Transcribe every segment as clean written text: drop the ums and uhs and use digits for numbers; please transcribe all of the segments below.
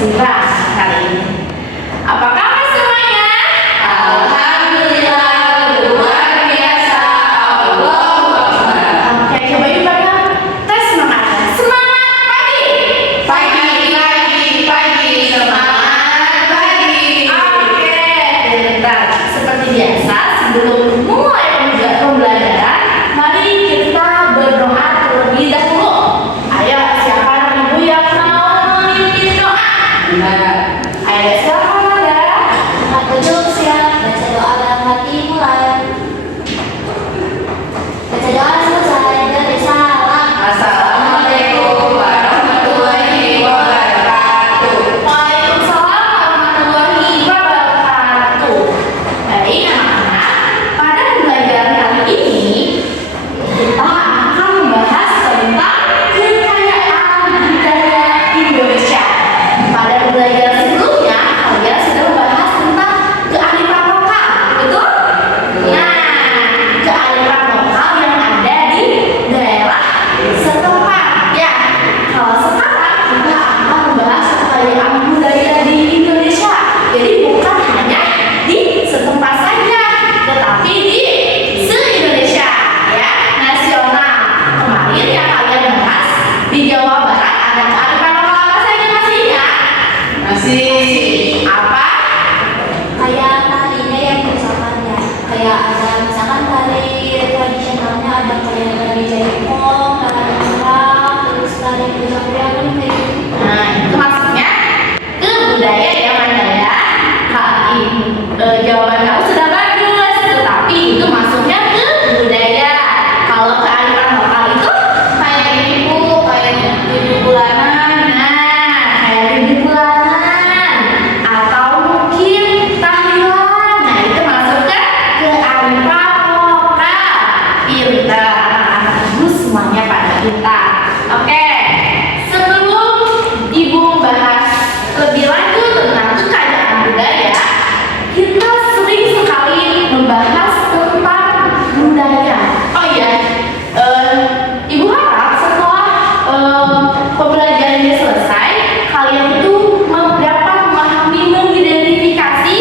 bersirat kali ini. Apa kabar semuanya? Alhamdulillah, luar biasa. Allahu Akbar. Oke, coba yuk Bapak tes semangatnya. Semangat pagi. Pagi, semangat pagi. Oke, bentar. Seperti biasa, sebelum mulai pembelajaran, mari kita berdoa terlebih dahulu. Ayo, siapa ibu yang mau memimpin doa? Benar. Ayo, silakan Anda. Tempat duduk siap, baca doa dalam hati mulai. Baca doa selesai dari salam. Assalamualaikum warahmatullahi wabarakatuh. Waalaikumsalam warahmatullahi wabarakatuh. Baik anak-anak, pada pembelajaran kali ini kita akan membahas tentang kekayaan budaya Indonesia. Pada pembelajaran sebelumnya kalian sudah membahas tentang kearifan lokal, betul? Nah, kearifan lokal yang ada di daerah setempat. Ya, kalau sekarang kita akan membahas kekayaan budaya di Indonesia. Jadi bukan hanya di setempat saja, tetapi di se-Indonesia, ya, nasional. Kemarin yang kalian bahas di Jawa Barat ada kearifan lokal apa saja, masih ingat? Masih. Apa? Kayak tarinya yang misalkannya, kayak ada misalkan tari tradisionalnya ada kayak tari jaipong, tari merah, terus tari goyang-goyang kayak gitu. Nah, itu maksudnya ke budaya ya, Manda ya. Jawaban kamu sudah bagus, tetapi itu masuknya ke budaya. Kalau kearifan lokal itu kayak ibu, kayak ibu bulanan, nah kayak ibu bulanan, atau mungkin tahlilan. Nah, itu masuk ke kearifan lokal. Pintar anak-anak ibu semuanya pada pintar. Oke, sebelum ibu membahas lebih lanjut tentang kekayaan budaya, kita sering sekali membahas tentang budaya. Oh iya, ibu harap setelah pembelajaran ini selesai, kalian itu dapat memahami, mengidentifikasi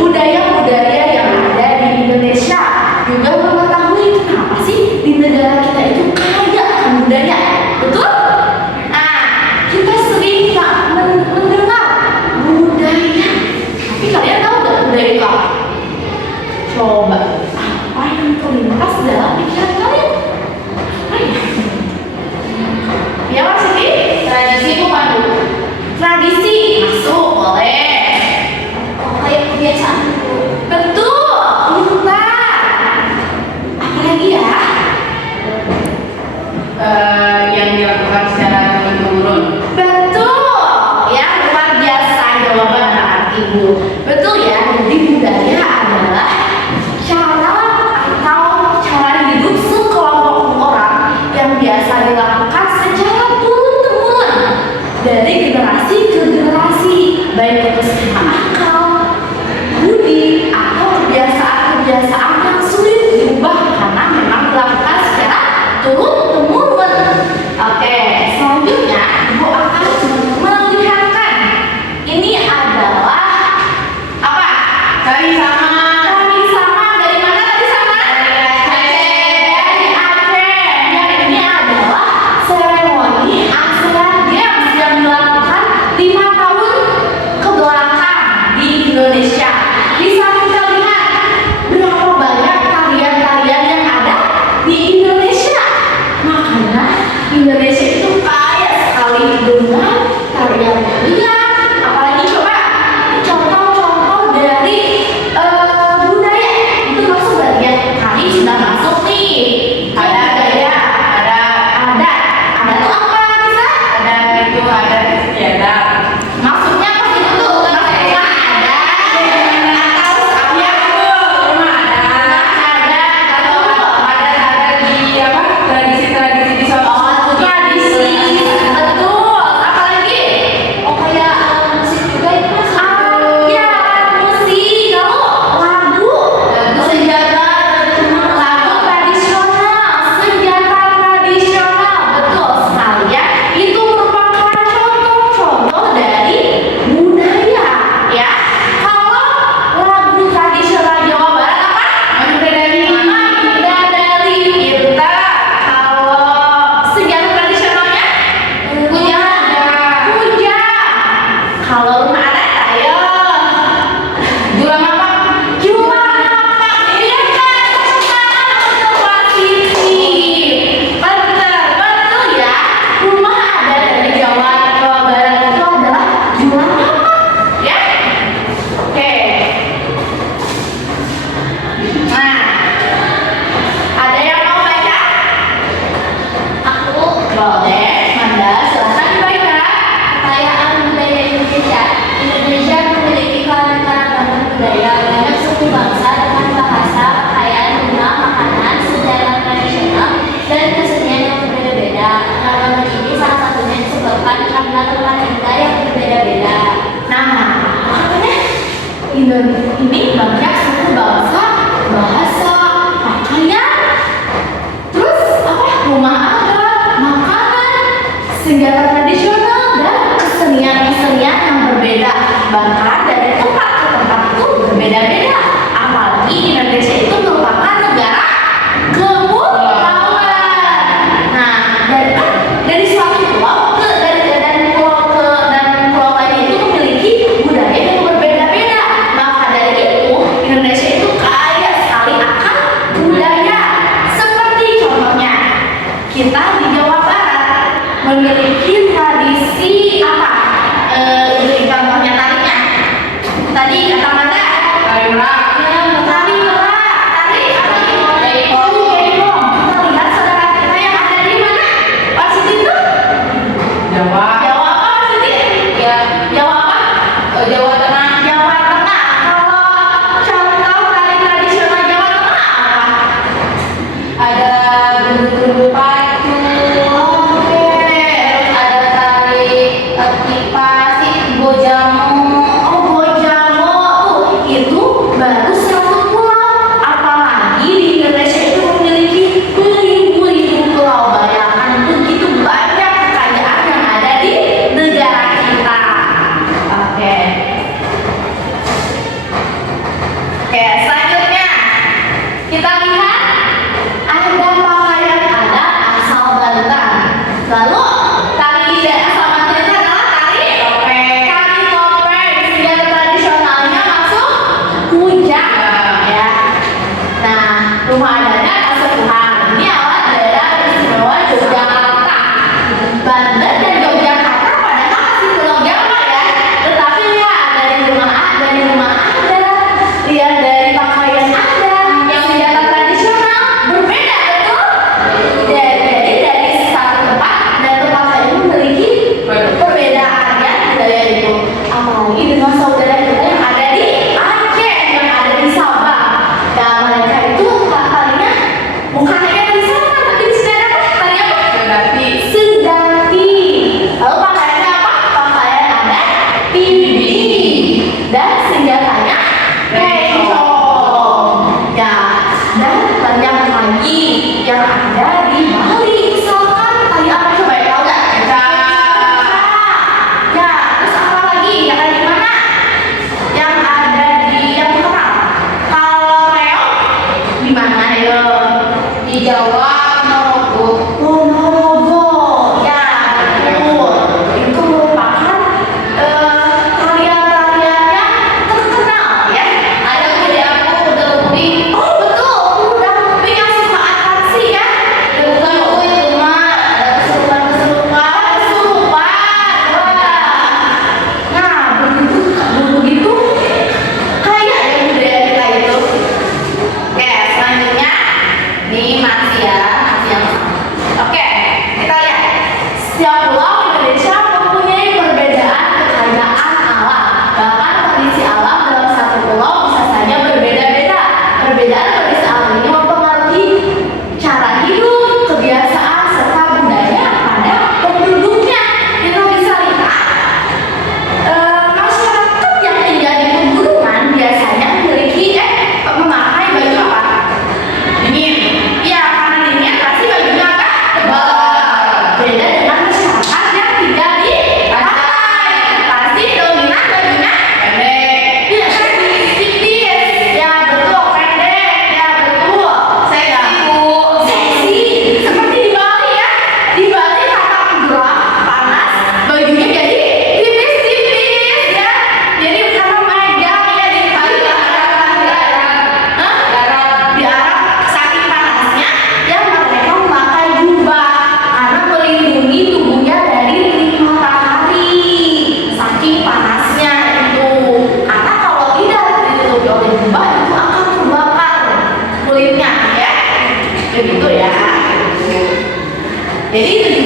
budaya-budaya yang ada di Indonesia. Juga mengetahui kenapa sih di negara kita itu kaya akan budaya. Betul? Nah, kita sering tak mendengar budaya. Tapi kalian tahu nggak budaya itu apa? Coba, apa yang terlintas dalam pikiran kalian? Apa ya? Ya Mas Siti, tradisi itu pandu. Tradisi masuk, boleh. Oh, kayak kebiasaan dulu. Betul, pintar. Apa lagi ya? Yang dilakukan secara turun-temurun. Betul, ya, luar biasa jawaban anak ibu. Betul ya, jadi budaya adalah cara atau cara hidup sekelompok orang yang biasa dilakukan secara turun-temurun dari generasi ke generasi, baik itu secara akal, budi, atau kebiasaan-kebiasaan yang sulit diubah karena memang dilakukan secara turun-temurun. Oke, selanjutnya ibu akan melihatkan ini adalah apa? Tari sama. Tari sama dari mana tadi sama? Dari Aceh. Yang ini adalah seremoni ASEAN Games yang dilakukan 5 tahun ke belakang di Indonesia. Bisa kita lihat berapa banyak tarian-tarian yang ada di Indonesia. Makanya Indonesia itu kaya sekali dengan tarian-tarian. Apalagi coba contoh-contoh dari budaya itu masuk bagian tari sudah masuk nih. Ada gaya, ada tuh apa bisa? Ada itu, ada istiadat. Maksudnya apa sih itu? Maksudnya ada atau apa? Ada atau Ada di apa? Tradisi-tradisi di sono. tradisi. Betul. Apa lagi? Oh, kayak Boleh, Manda, silahkan dibaca. Kekayaan budaya Indonesia. Indonesia memiliki keanekaragaman budaya, banyak suku bangsa dengan bahasa, pakaian, rumah, makanan, sejarah tradisional, dan kesenian yang berbeda-beda. Keragaman ini salah satunya disebabkan karena tempat tinggal yang berbeda-beda. Nah, makanya ini banyak suku bangsa, bahasa, pakaian, terus apa? Rumah adat, makanan, sejarah tradisional dan kesenian-kesenian yang berbeda. Bahkan dari tempat ke tempat itu berbeda-beda. Apalagi Indonesia itu merupakan negara kepulauan. Nah, dari suatu pulau ke dan pulau lainnya itu memiliki budaya yang berbeda-beda. Maka dari itu Indonesia itu kaya sekali akan budaya. Seperti contohnya kita di Jawa Barat memiliki tradisi apa? Ini contohnya tarinya. Tadi kata mana? Tari merak. Tari merak, tari apa nih? Jaipong. Kita lihat saudara kita yang ada di mana? Pak Siti itu? Jawa. Jawa apa Pak Siti? Ya. Jawa apa? Jawa Tengah. Jawa Tengah. Kalau contoh tari tradisional Jawa Tengah apa? Ada gundu-gundu pacu. Oke. Terus ada tari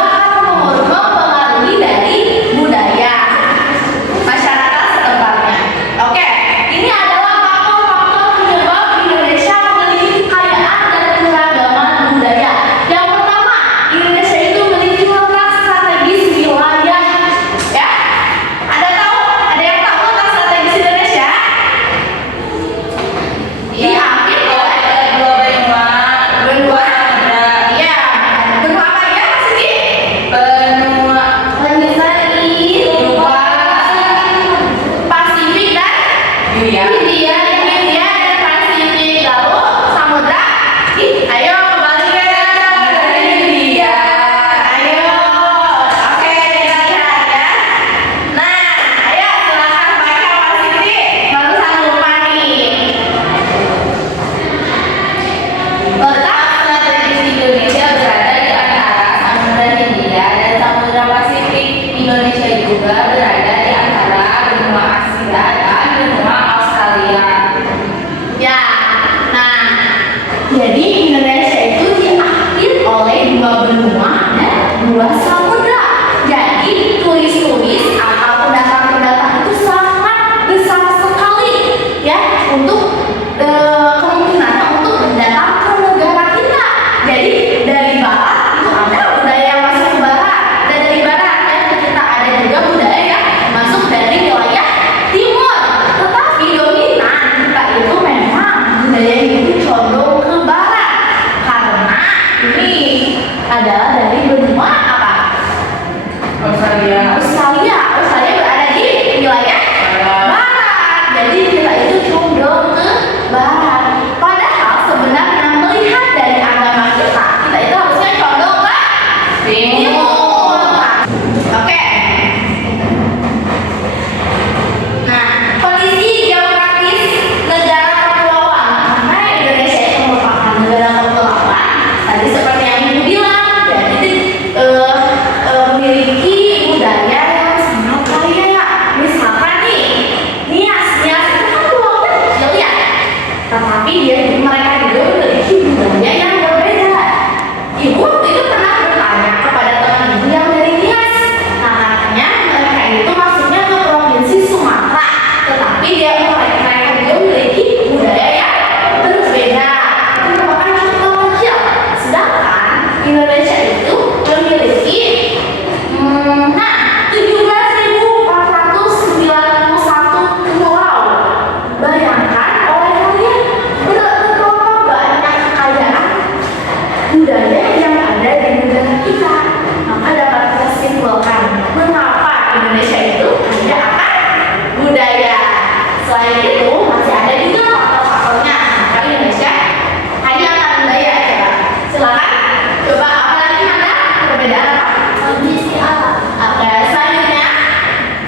akan mempengaruhi dari budaya masyarakat setempatnya. Oke, ini adalah faktor-faktor penyebab Indonesia memiliki kekayaan dan keragaman budaya. Yang pertama, Indonesia itu memiliki letak strategis wilayah. Ya, ada yang tahu letak strategis Indonesia? Diambil oleh Dua benua. benua. Iya, benua apa ya Mas Siti? Benua. Pasifik dan Iya. India dan Pasifik. Lalu samudra. Ayo kembalikan dari India. Ayo. Oke, kita lihat ya. Nah, ayo silakan baca Mas Siti. Barusan lupa nih. Letak strategis Indonesia berada di antara Samudra Hindia dan Samudra Pasifik. Indonesia juga berada di antara benua Asia dan benua Australia. Ya, nah, jadi Indonesia itu diakhiri oleh dua benua dan dua samudra. Jadi turis-turis atau pendatang-pendatang itu sangat besar sekali ya untuk kemungkinannya untuk datang ke negara kita. Jadi dari barat itu ada budaya yang masuk ke barat, dan dari barat ya kita ada juga budaya yang masuk dari wilayah timur. Tetapi dominan kita itu memang budaya itu condong ke barat karena ini adalah dari benua apa? Australia. Australia berada di wilayah barat. Jadi kita itu condong ke barat. Padahal sebenarnya melihat dari agama kita itu harusnya condong ke timur. Oke. Nah, kondisi geografis negara kepulauan karena Indonesia itu merupakan negara kepulauan. Tadi seperti yang Ibu bilang, jadi memiliki budaya yang sangat kaya. Misalkan nih, Nias itu kan pulaunya kecil ya, tetapi mereka juga memiliki budaya yang berbeda. Ibu waktu itu pernah bertanya kepada teman ibu yang dari Nias. Nah, katanya mereka itu masuknya ke provinsi Sumatera, tetapi mereka juga memiliki budaya yang berbeda. Itu merupakan contoh kecil. Sedangkan Indonesia itu memiliki 17.491 pulau. Bayangkan oleh kalian berapa banyak kekayaan budaya yang ada di negara kita. Maka dapat kita simpulkan mengapa Indonesia itu kaya akan budaya. Selain itu masih ada juga faktor-faktornya maka Indonesia kaya akan budaya. Silakan coba apa lagi ada perbedaan apa? Kondisi alam. Oke, selanjutnya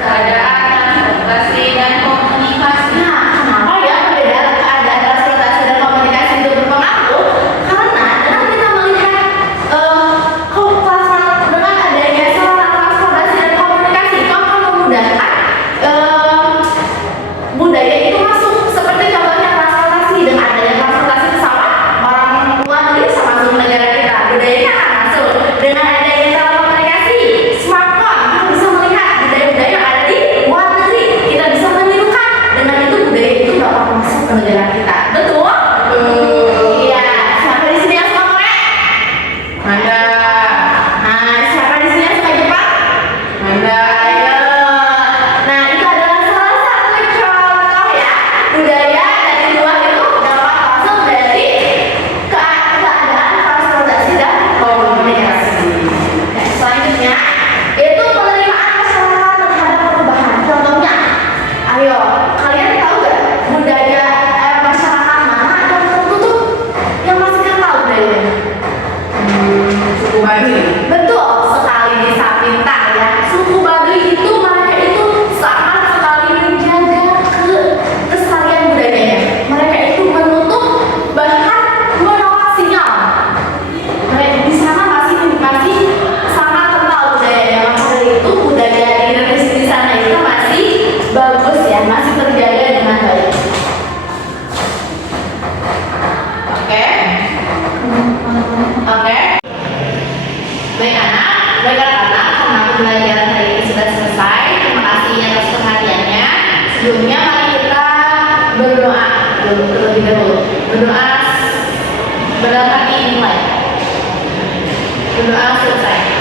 Keadaan transportasi dan komunikasi. nah, kenapa ya perbedaan keadaan transportasi dan komunikasi itu berpengaruh? Karena dengan kita melihat dengan adanya sarana transportasi dan komunikasi itu akan memudahkan budaya itu masuk. Seperti contohnya transportasi, dengan adanya transportasi pesawat, orang luar negeri bisa masuk ke negara kita, budayanya akan masuk. Dengan adanya telekomunikasi, smartphone, kita bisa melihat budaya-budaya yang ada di luar negeri, kita bisa menirukan. Dengan itu budaya itu dapat masuk ke negara kita. Betul? Iya. Siapa di sini yang suka Korea? Ada. Nah, siapa di sini yang suka Jepang? Ada. Ayo. Nah, itu adalah salah satu contoh ya budaya dari luar itu dapat masuk dari keadaan transportasi dan komunikasi. Oke, selanjutnya itu penerimaan masyarakat terhadap perubahan. Contohnya, ayo kalian tahu gak budaya masyarakat mana yang tertutup yang masih kental budayanya? Suku Baduy. Betul sekali Desa Pintar ya. Suku Baduy itu mereka itu sangat sekali menjaga kelestarian budayanya. Mereka itu menutup bahkan menolak sinyal. Mereka di sana masih sangat kental budayanya. Maka dari itu budaya Indonesia di sana itu masih bagus ya, masih terjaga dengan baik. Oke. Baik anak, anak-anak, karena pembelajaran hari ini sudah selesai. Terima kasih atas perhatiannya. Sebelumnya mari kita berdoa terlebih dahulu. Berdoa hati dimulai. Berdoa selesai.